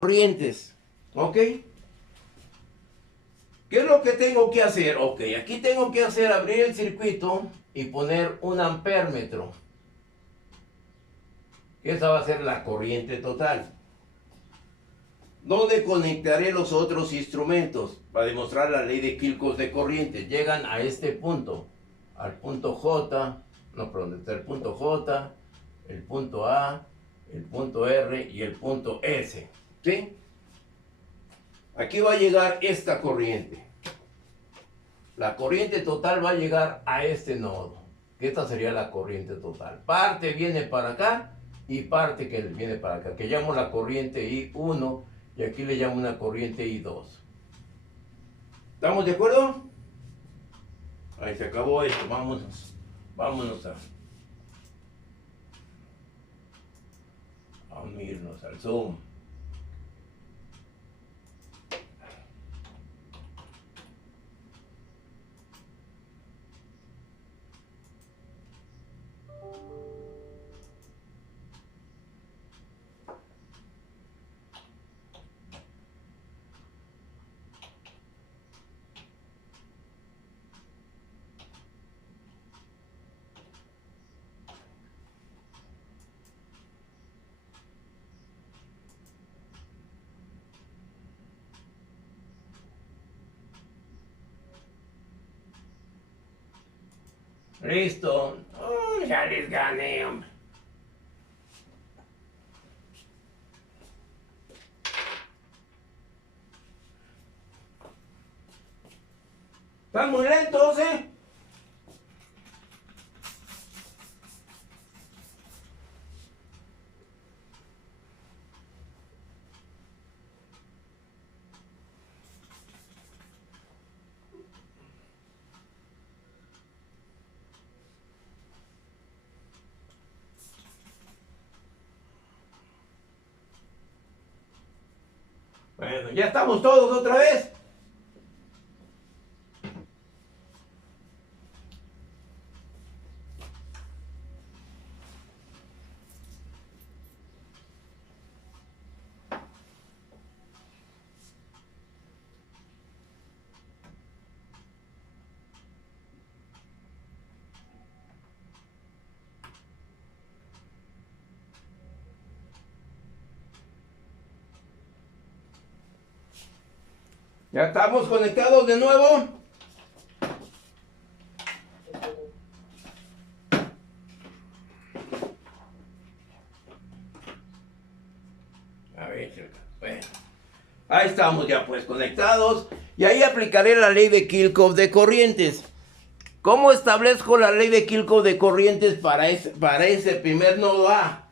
corrientes. ¿Ok? ¿Qué es lo que tengo que hacer? Ok, aquí tengo que hacer abrir el circuito y poner un ampérmetro. Esa va a ser la corriente total. ¿Dónde conectaré los otros instrumentos? Para demostrar la ley de Kirchhoff de corriente. Llegan a este punto. Al punto J. No, perdón, está el punto J, el punto A, el punto R y el punto S. ¿Sí? Aquí va a llegar esta corriente. La corriente total va a llegar a este nodo. Que esta sería la corriente total. Parte viene para acá y parte que viene para acá. Que llamo la corriente I1 y aquí le llamo una corriente I2. ¿Estamos de acuerdo? Ahí se acabó esto. Vámonos a unirnos al Zoom. Listo. Ya les gané, hombre. Están muy lentos, ¿eh? Bueno, ya estamos todos otra vez. Ya estamos conectados de nuevo. A ver, bueno. Ahí estamos ya pues conectados. Y ahí aplicaré la ley de Kirchhoff de corrientes. ¿Cómo establezco la ley de Kirchhoff de corrientes para ese primer nodo A?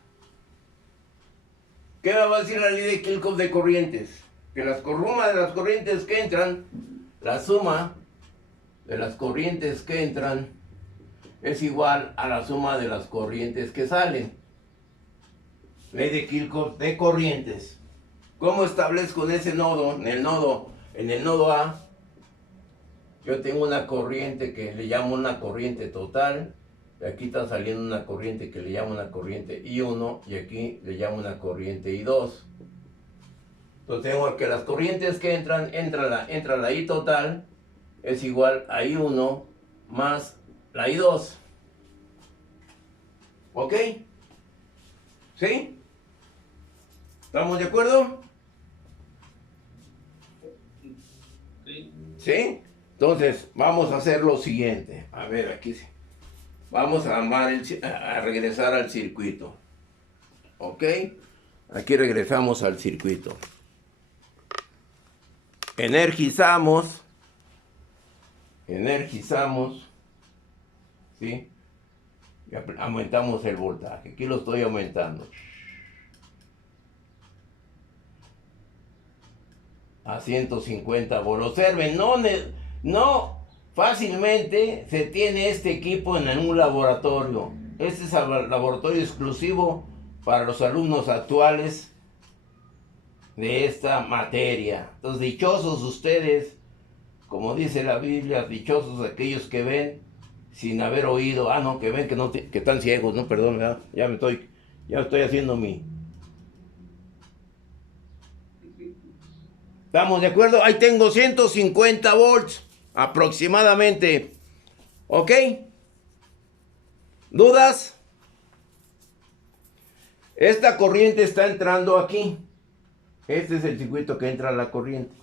¿Qué me va a decir la ley de Kirchhoff de corrientes? Que la suma de las corrientes que entran, la suma de las corrientes que entran es igual a la suma de las corrientes que salen. Ley de Kirchhoff de corrientes. ¿Cómo establezco en ese nodo, en el nodo A? Yo tengo una corriente que le llamo una corriente total. Y aquí está saliendo una corriente que le llamo una corriente I1 y aquí le llamo una corriente I2. Entonces tengo que las corrientes que entra la I total es igual a I1 más la I2. ¿Ok? ¿Sí? ¿Estamos de acuerdo? ¿Sí? Entonces vamos a hacer lo siguiente. A ver, aquí sí. Vamos a regresar al circuito. ¿Ok? Aquí regresamos al circuito. Energizamos. ¿Sí? Y aumentamos el voltaje. Aquí lo estoy aumentando. A 150 volts. Observen, no fácilmente se tiene este equipo en un laboratorio. Este es el laboratorio exclusivo para los alumnos actuales de esta materia. Entonces, dichosos ustedes, como dice la Biblia, dichosos aquellos que ven sin haber oído. No, que ven que están ciegos, no, perdón, ¿verdad? Ya estoy haciendo ¿Estamos de acuerdo? Ahí tengo 150 volts aproximadamente. ¿Ok? ¿Dudas? Esta corriente está entrando aquí. Este es el circuito que entra a la corriente.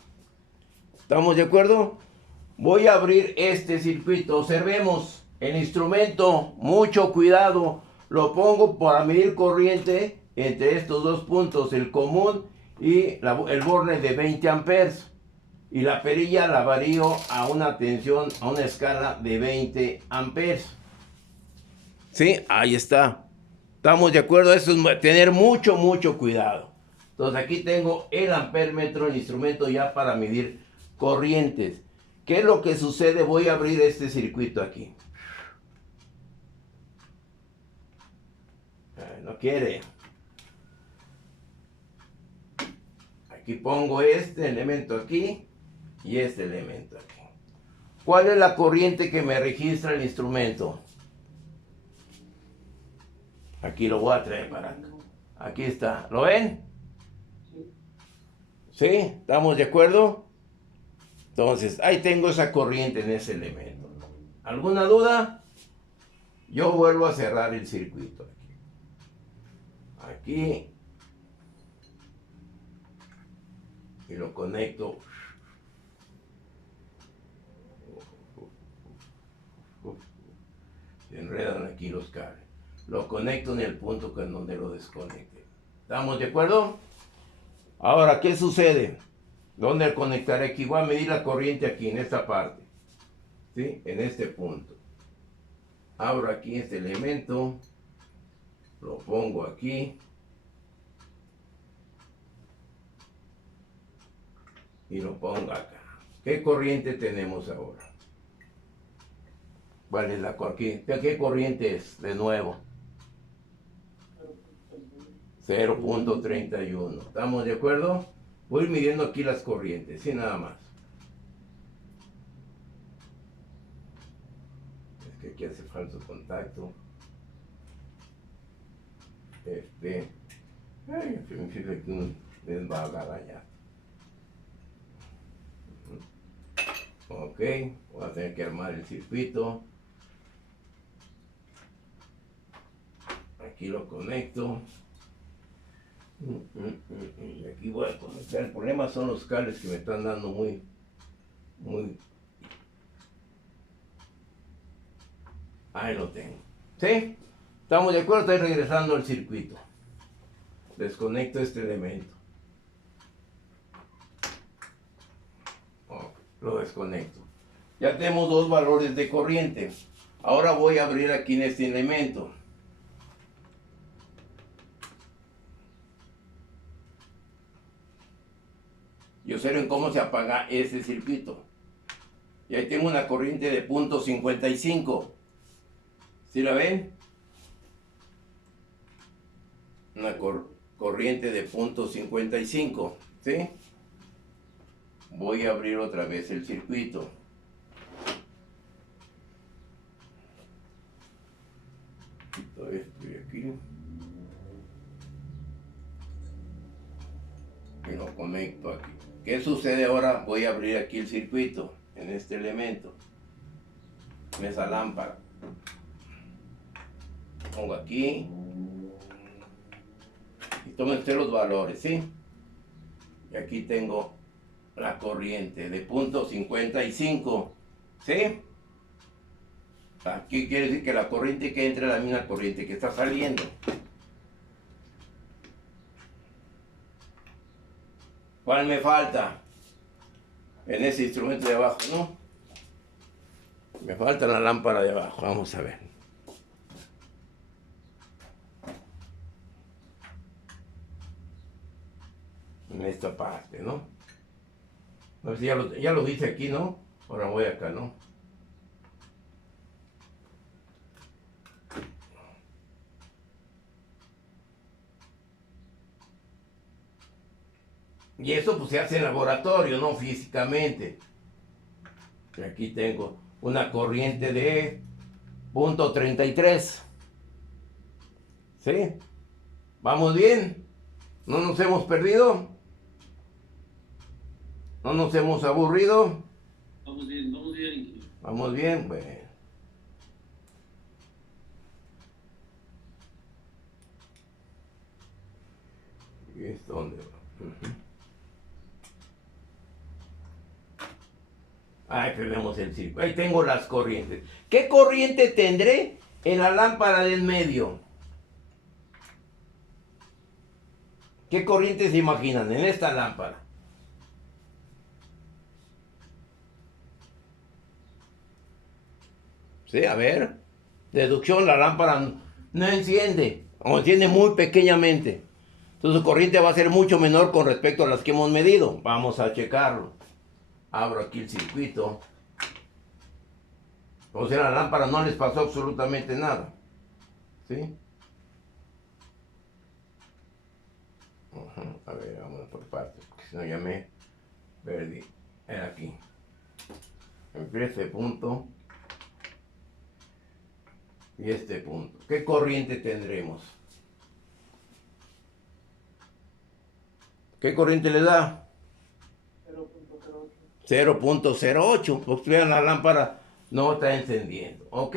¿Estamos de acuerdo? Voy a abrir este circuito. Observemos el instrumento. Mucho cuidado. Lo pongo para medir corriente entre estos dos puntos. El común y el borne de 20 amperes. Y la perilla la varío a una tensión, a una escala de 20 amperes. ¿Sí? Ahí está. ¿Estamos de acuerdo? Eso es tener mucho cuidado. Entonces aquí tengo el amperímetro, el instrumento ya para medir corrientes. ¿Qué es lo que sucede? Voy a abrir este circuito aquí. No quiere. Aquí pongo este elemento aquí y este elemento aquí. ¿Cuál es la corriente que me registra el instrumento? Aquí lo voy a traer para acá. Aquí está. ¿Lo ven? ¿Sí? ¿Estamos de acuerdo? Entonces, ahí tengo esa corriente en ese elemento. ¿Alguna duda? Yo vuelvo a cerrar el circuito. Aquí. Y lo conecto. Se enredan aquí los cables. Lo conecto en el punto donde lo desconecte. ¿Estamos de acuerdo? Ahora, ¿qué sucede? ¿Dónde conectaré aquí? Voy a medir la corriente aquí, en esta parte. ¿Sí? En este punto. Abro aquí este elemento. Lo pongo aquí. Y lo pongo acá. ¿Qué corriente tenemos ahora? ¿Cuál es la corriente? ¿Qué corriente es? De nuevo. 0.31. ¿Estamos de acuerdo? Voy midiendo aquí las corrientes, sí, nada más. Es que aquí hace falso contacto. Ay, me fíjate que un desbagada ya. Ok, voy a tener que armar el circuito. Aquí lo conecto. Y aquí voy a conectar. El problema son los cables que me están dando muy. Ahí lo tengo. ¿Sí? ¿Estamos de acuerdo? Estoy regresando al circuito. Desconecto este elemento. Lo desconecto. Ya tenemos dos valores de corriente. Ahora voy a abrir aquí en este elemento. Y observen cómo se apaga este circuito. Y ahí tengo una corriente de 0.55. ¿Sí la ven? Una corriente de 0.55. ¿Sí? Voy a abrir otra vez el circuito. Quito esto y aquí. Y lo conecto aquí. ¿Qué sucede ahora? Voy a abrir aquí el circuito en este elemento. En esa lámpara. Pongo aquí. Y tomen ustedes los valores, ¿sí? Y aquí tengo la corriente de 0.55. ¿Sí? Aquí quiere decir que la corriente que entra es la misma corriente que está saliendo. ¿Cuál me falta? En ese instrumento de abajo, ¿no? Me falta la lámpara de abajo. Vamos a ver. En esta parte, ¿no? A ver si ya lo dice aquí, ¿no? Ahora voy acá, ¿no? Y eso pues se hace en laboratorio, no físicamente. Y aquí tengo una corriente de 0.33. ¿Sí? ¿Vamos bien? ¿No nos hemos perdido? ¿No nos hemos aburrido? Vamos bien, vamos bien. Vamos bien, bueno. ¿Y esto dónde va? Ahí tenemos el circuito. Ahí tengo las corrientes. ¿Qué corriente tendré en la lámpara del medio? ¿Qué corriente se imaginan en esta lámpara? Sí, a ver. Deducción, la lámpara no enciende, o enciende muy pequeñamente. Entonces su corriente va a ser mucho menor con respecto a las que hemos medido. Vamos a checarlo. Abro aquí el circuito. O sea, a la lámpara no les pasó absolutamente nada. ¿Sí? A ver, vamos por partes, porque si no ya me perdí. Era aquí. Entre este punto y este punto. ¿Qué corriente tendremos? ¿Qué corriente le da? 0.08. Pues vean, la lámpara no está encendiendo. ¿Ok?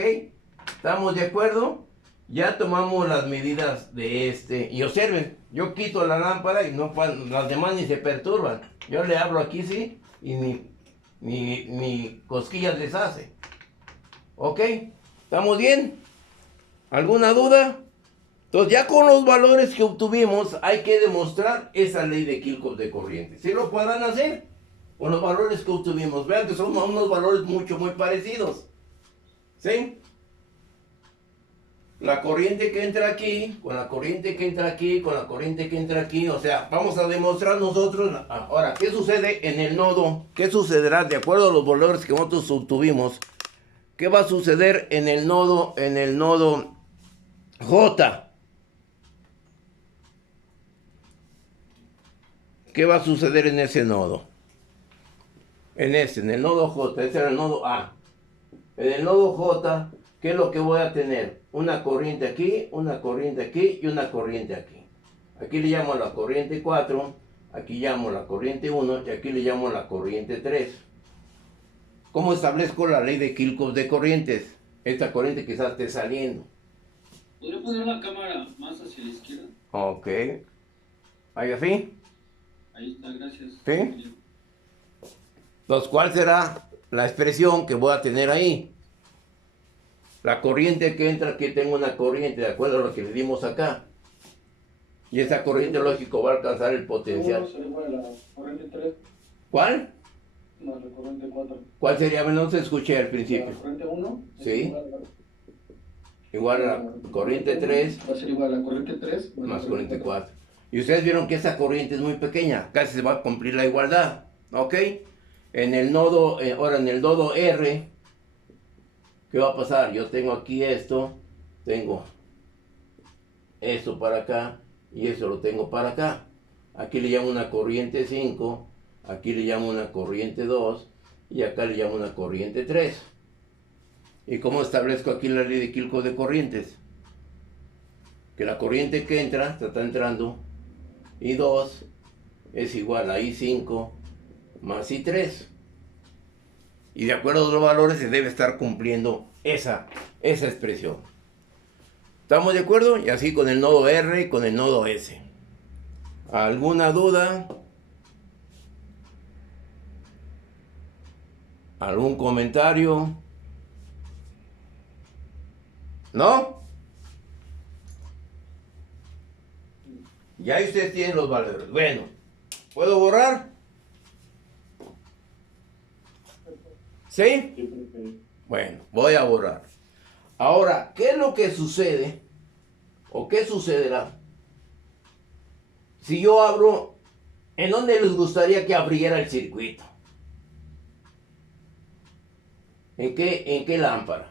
¿Estamos de acuerdo? Ya tomamos las medidas de este. Y observen, yo quito la lámpara y no, las demás ni se perturban. Yo le abro aquí, sí, y ni cosquillas les hace. ¿Ok? ¿Estamos bien? ¿Alguna duda? Entonces ya con los valores que obtuvimos hay que demostrar esa ley de Kirchhoff de corriente. ¿Sí lo podrán hacer? Con los valores que obtuvimos. Vean que son unos valores muy parecidos. ¿Sí? La corriente que entra aquí, con la corriente que entra aquí, con la corriente que entra aquí. O sea, vamos a demostrar nosotros. Ahora, ¿qué sucede en el nodo? ¿Qué sucederá de acuerdo a los valores que nosotros obtuvimos? ¿Qué va a suceder en el nodo J? ¿Qué va a suceder en ese nodo? En el nodo J, ese era el nodo A. En el nodo J, ¿qué es lo que voy a tener? Una corriente aquí y una corriente aquí. Aquí le llamo la corriente 4, aquí llamo la corriente 1 y aquí le llamo la corriente 3. ¿Cómo establezco la ley de Kirchhoff de corrientes? Esta corriente quizás esté saliendo. ¿Podría poner la cámara más hacia la izquierda? Ok. ¿Ahí así? Ahí está, gracias. ¿Sí? Entonces, ¿cuál será la expresión que voy a tener ahí? La corriente que entra, aquí tengo una corriente, de acuerdo a lo que le dimos acá. Y esa corriente, lógico, va a alcanzar el potencial. La corriente 3 ¿Cuál? más la corriente 4. ¿Cuál sería? No se escuché al principio. La corriente 1 Sí. Igual a la corriente 3 va a ser igual a la corriente 3 más corriente 4. Y ustedes vieron que esa corriente es muy pequeña, casi se va a cumplir la igualdad. ¿Ok? En el nodo, ahora en el nodo R, ¿qué va a pasar? Yo tengo aquí esto, tengo esto para acá y eso lo tengo para acá. Aquí le llamo una corriente 5, aquí le llamo una corriente 2 y acá le llamo una corriente 3. ¿Y cómo establezco aquí la ley de Kirchhoff de corrientes? Que la corriente que entra, está entrando, I2 es igual a I5 más I3. Y de acuerdo a los valores se debe estar cumpliendo esa expresión. ¿Estamos de acuerdo? Y así con el nodo R y con el nodo S. ¿Alguna duda? ¿Algún comentario? ¿No? Ya ustedes tienen los valores. Bueno, ¿puedo borrar? ¿Sí? Bueno, voy a borrar. Ahora, ¿qué es lo que sucede? ¿O qué sucederá? Si yo abro, ¿en dónde les gustaría que abriera el circuito? ¿En qué lámpara?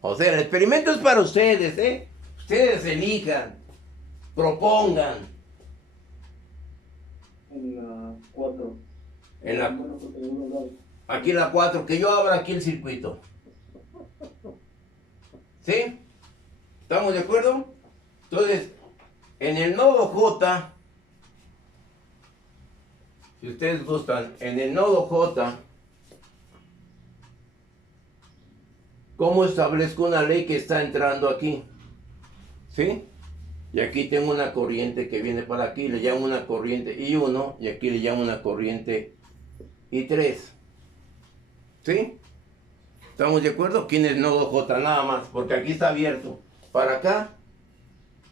O sea, el experimento es para ustedes, ¿eh? Ustedes elijan, propongan. En la 4. Aquí la 4, que yo abra aquí el circuito. ¿Sí? ¿Estamos de acuerdo? Entonces, en el nodo J, si ustedes gustan, en el nodo J, ¿cómo establezco una ley que está entrando aquí? ¿Sí? Y aquí tengo una corriente que viene para aquí, le llamo una corriente I1, y aquí le llamo una corriente I3. ¿Sí? ¿Estamos de acuerdo? Aquí en el nodo J nada más, porque aquí está abierto. Para acá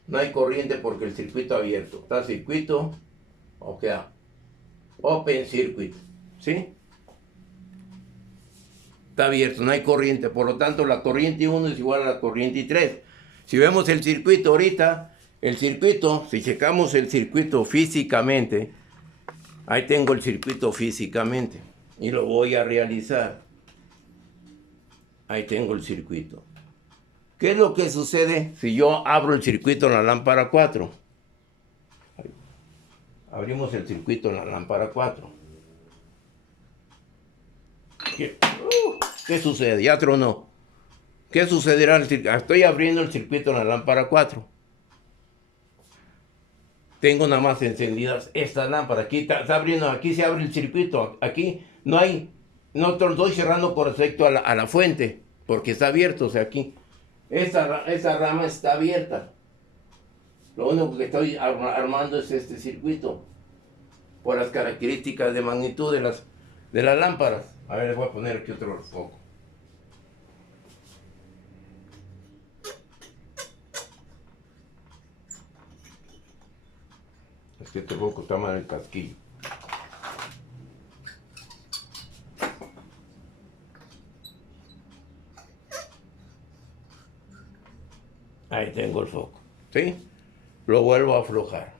no hay corriente porque el circuito abierto. Está circuito, o sea, open circuit. ¿Sí? Está abierto, no hay corriente. Por lo tanto, la corriente I1 es igual a la corriente I3. Si vemos el circuito ahorita, el circuito, si checamos el circuito físicamente, ahí tengo el circuito físicamente y lo voy a realizar. Ahí tengo el circuito. ¿Qué es lo que sucede si yo abro el circuito en la lámpara 4? Abrimos el circuito en la lámpara 4. ¿Qué sucede? Ya tronó. ¿Qué sucederá? Estoy abriendo el circuito en la lámpara 4. Tengo nada más encendidas estas lámparas. Aquí está abriendo, aquí se abre el circuito. Aquí no hay, no estoy cerrando con respecto a la fuente, porque está abierto. O sea, aquí, esta rama está abierta. Lo único que estoy armando es este circuito, por las características de magnitud de las lámparas. A ver, les voy a poner aquí otro foco. Es que este foco está mal el casquillo. Ahí tengo el foco. ¿Sí? Lo vuelvo a aflojar.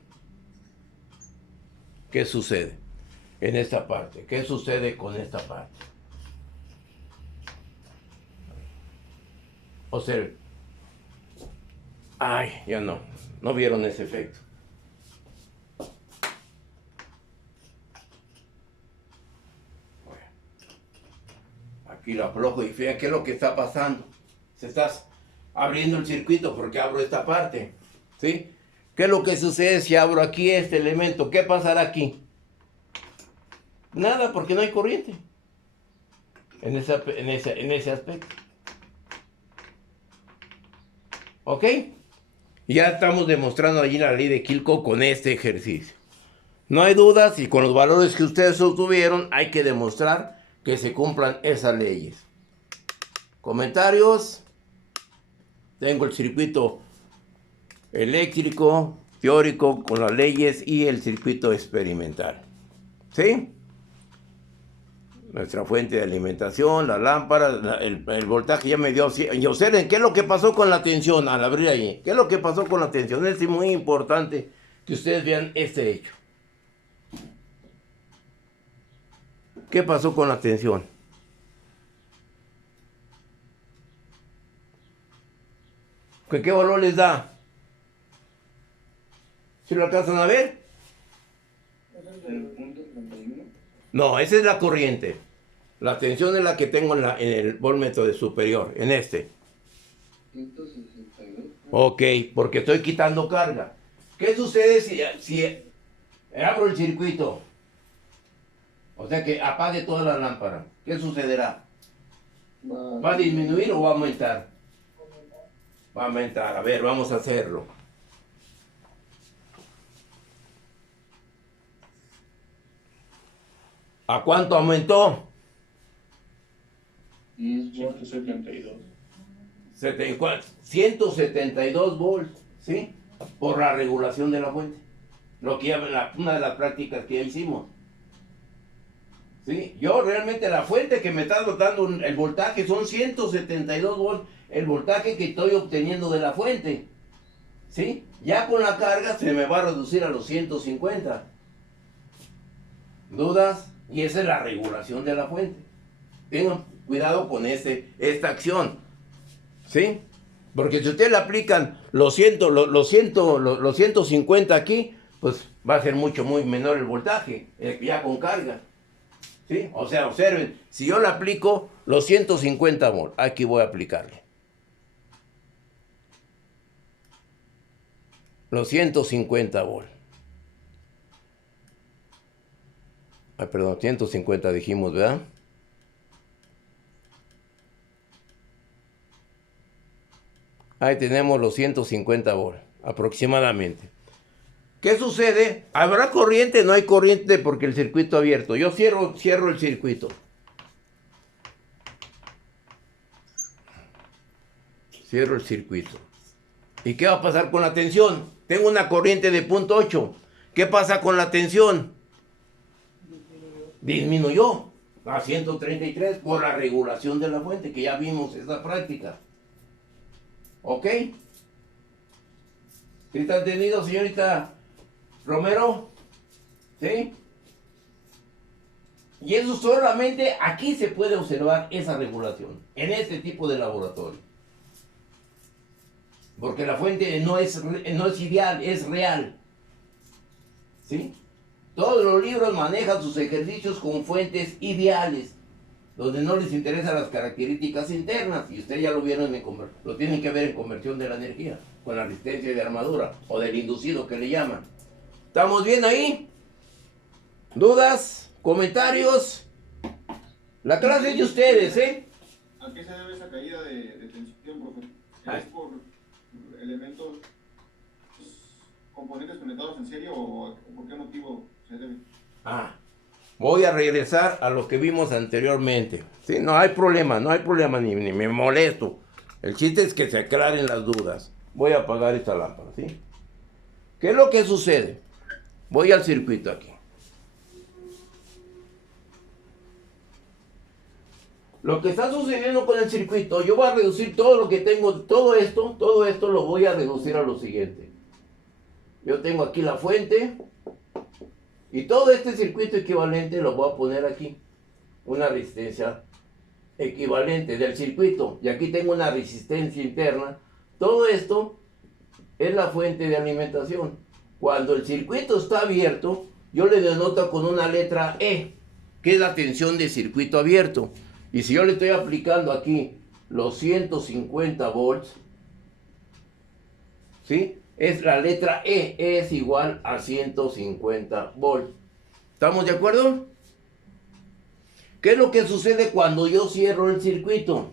¿Qué sucede en esta parte? ¿Qué sucede con esta parte? Observen. Ay, ya no. No vieron ese efecto. Aquí lo aflojo y fíjense qué es lo que está pasando. Se está abriendo el circuito porque abro esta parte. ¿Sí? ¿Qué es lo que sucede si abro aquí este elemento? ¿Qué pasará aquí? Nada, porque no hay corriente. En ese aspecto. ¿Ok? Ya estamos demostrando allí la ley de Kirchhoff con este ejercicio. No hay dudas y con los valores que ustedes obtuvieron hay que demostrar que se cumplan esas leyes. Comentarios. Tengo el circuito eléctrico, teórico, con las leyes y el circuito experimental. ¿Sí? Nuestra fuente de alimentación, la lámpara, el voltaje ya me dio. Y observen, ¿qué es lo que pasó con la tensión al abrir ahí? ¿Qué es lo que pasó con la tensión? Es muy importante que ustedes vean este hecho. ¿Qué pasó con la tensión? ¿Qué valor les da? ¿Sí lo alcanzan a ver? ¿El punto 31? No, esa es la corriente. La tensión es la que tengo en el voltmetro de superior, en este. 162. Ok, porque estoy quitando carga. ¿Qué sucede si abro el circuito? O sea que apague toda la lámpara. ¿Qué sucederá? ¿Va a disminuir o va a aumentar? Va a aumentar. A ver, vamos a hacerlo. ¿A cuánto aumentó? 172. 172 volts, ¿sí? Por la regulación de la fuente. Lo que una de las prácticas que ya hicimos. ¿Sí? Yo realmente la fuente que me está dando el voltaje son 172 volts, el voltaje que estoy obteniendo de la fuente. ¿Sí? Ya con la carga se me va a reducir a los 150. ¿Dudas? Y esa es la regulación de la fuente. Tengan cuidado con esta acción. ¿Sí? Porque si ustedes le aplican los 150 aquí, pues va a ser muy menor el voltaje, ya con carga. ¿Sí? O sea, observen, si yo le aplico los 150 volts, aquí voy a aplicarle. Los 150 volts. perdón, 150 dijimos, ¿verdad? Ahí tenemos los 150 volts, aproximadamente. ¿Qué sucede? ¿Habrá corriente? No hay corriente porque el circuito abierto. Yo cierro el circuito. Cierro el circuito. ¿Y qué va a pasar con la tensión? Tengo una corriente de 0.8. ¿Qué pasa con la tensión? Disminuyó a 133 por la regulación de la fuente, que ya vimos esa práctica. ¿Ok? ¿Sí está entendido, señorita Romero? ¿Sí? Y eso solamente aquí se puede observar esa regulación, en este tipo de laboratorio. Porque la fuente no es ideal, es real. ¿Sí? Todos los libros manejan sus ejercicios con fuentes ideales, donde no les interesan las características internas, y ustedes ya lo vieron lo tienen que ver en conversión de la energía, con la resistencia de armadura, o del inducido que le llaman. ¿Estamos bien ahí? ¿Dudas? ¿Comentarios? La clase es de ustedes, ¿eh? ¿A qué se debe esa caída de tensión, profe? ¿Es por elementos, componentes conectados en serie o por qué motivo se debe? Voy a regresar a lo que vimos anteriormente. ¿Sí? No hay problema, ni me molesto. El chiste es que se aclaren las dudas. Voy a apagar esta lámpara, ¿sí? ¿Qué es lo que sucede? Voy al circuito aquí. Lo que está sucediendo con el circuito, yo voy a reducir todo lo que tengo, todo esto lo voy a reducir a lo siguiente. Yo tengo aquí la fuente y todo este circuito equivalente lo voy a poner aquí. Una resistencia equivalente del circuito. Y aquí tengo una resistencia interna. Todo esto es la fuente de alimentación. Cuando el circuito está abierto, yo le denoto con una letra E, que es la tensión de circuito abierto. Y si yo le estoy aplicando aquí los 150 volts, ¿sí? Es la letra E, es igual a 150 volts. ¿Estamos de acuerdo? ¿Qué es lo que sucede cuando yo cierro el circuito?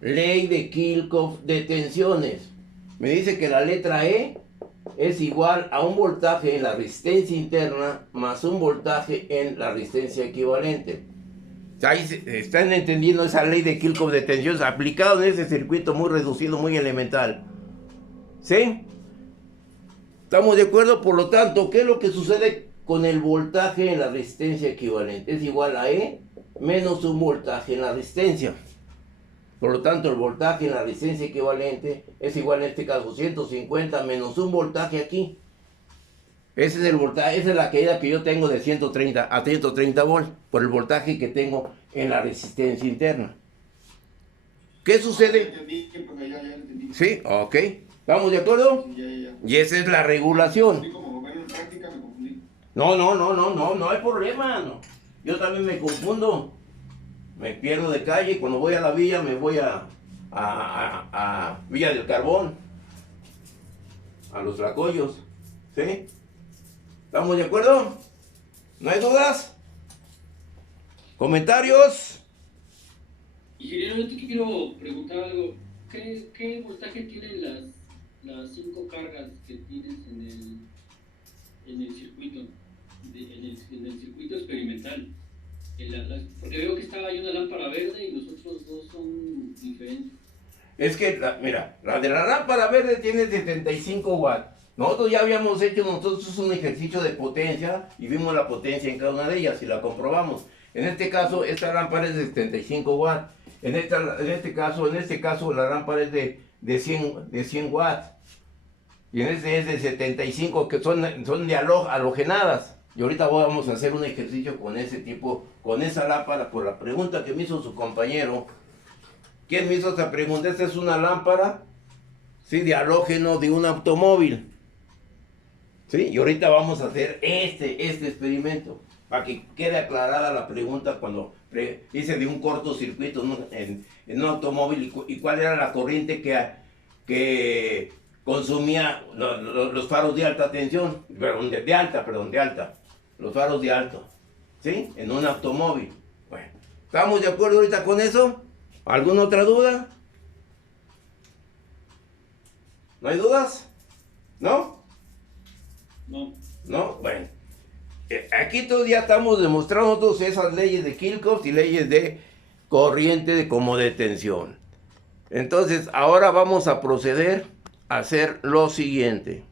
Ley de Kirchhoff de tensiones. Me dice que la letra E es igual a un voltaje en la resistencia interna más un voltaje en la resistencia equivalente. Ahí están entendiendo esa ley de Kirchhoff de tensiones aplicado en ese circuito muy reducido, muy elemental. ¿Sí? ¿Estamos de acuerdo? Por lo tanto, ¿qué es lo que sucede con el voltaje en la resistencia equivalente? Es igual a E menos un voltaje en la resistencia. Por lo tanto, el voltaje en la resistencia equivalente es igual en este caso 150 menos un voltaje aquí. Ese es el voltaje, esa es la caída que yo tengo de 130 a 130 volts por el voltaje que tengo en la resistencia interna. ¿Qué sucede? Ya entendí. Sí, ok. ¿Estamos de acuerdo? Sí, Y esa es la regulación. Sí, como en práctica me confundí. No hay problema. No. Yo también me confundo. Me pierdo de calle y cuando voy a la villa me voy a Villa del Carbón, a los Tlacoyos. ¿Sí? ¿Estamos de acuerdo? ¿No hay dudas? ¿Comentarios? Ingeniero, yo te quiero preguntar algo. ¿Qué voltaje tienen las 5 cargas que tienes en el circuito, en el circuito experimental? Porque veo que estaba ahí una lámpara verde y los otros dos son diferentes. Es que, mira, la de la lámpara verde tiene 75 watts. Nosotros ya habíamos hecho un ejercicio de potencia y vimos la potencia en cada una de ellas y la comprobamos. En este caso, esta lámpara es de 75 watts. En este caso, la lámpara es de 100 watts. Y en este es de 75, que son de halogenadas. Y ahorita vamos a hacer un ejercicio con ese tipo, con esa lámpara, por la pregunta que me hizo su compañero. ¿Quién me hizo esta pregunta? Esta es una lámpara, ¿sí? De halógeno de un automóvil. ¿Sí? Y ahorita vamos a hacer este experimento, para que quede aclarada la pregunta cuando hice de un cortocircuito en un automóvil y cuál era la corriente que consumía los faros de alta tensión, de alta. los faros de alto, ¿sí? En un automóvil. Bueno, ¿estamos de acuerdo ahorita con eso? ¿Alguna otra duda? ¿No hay dudas? ¿No? No. ¿No? Bueno. Aquí todos ya estamos demostrando todas esas leyes de Kirchhoff y leyes de corriente como de tensión. Entonces, ahora vamos a proceder a hacer lo siguiente.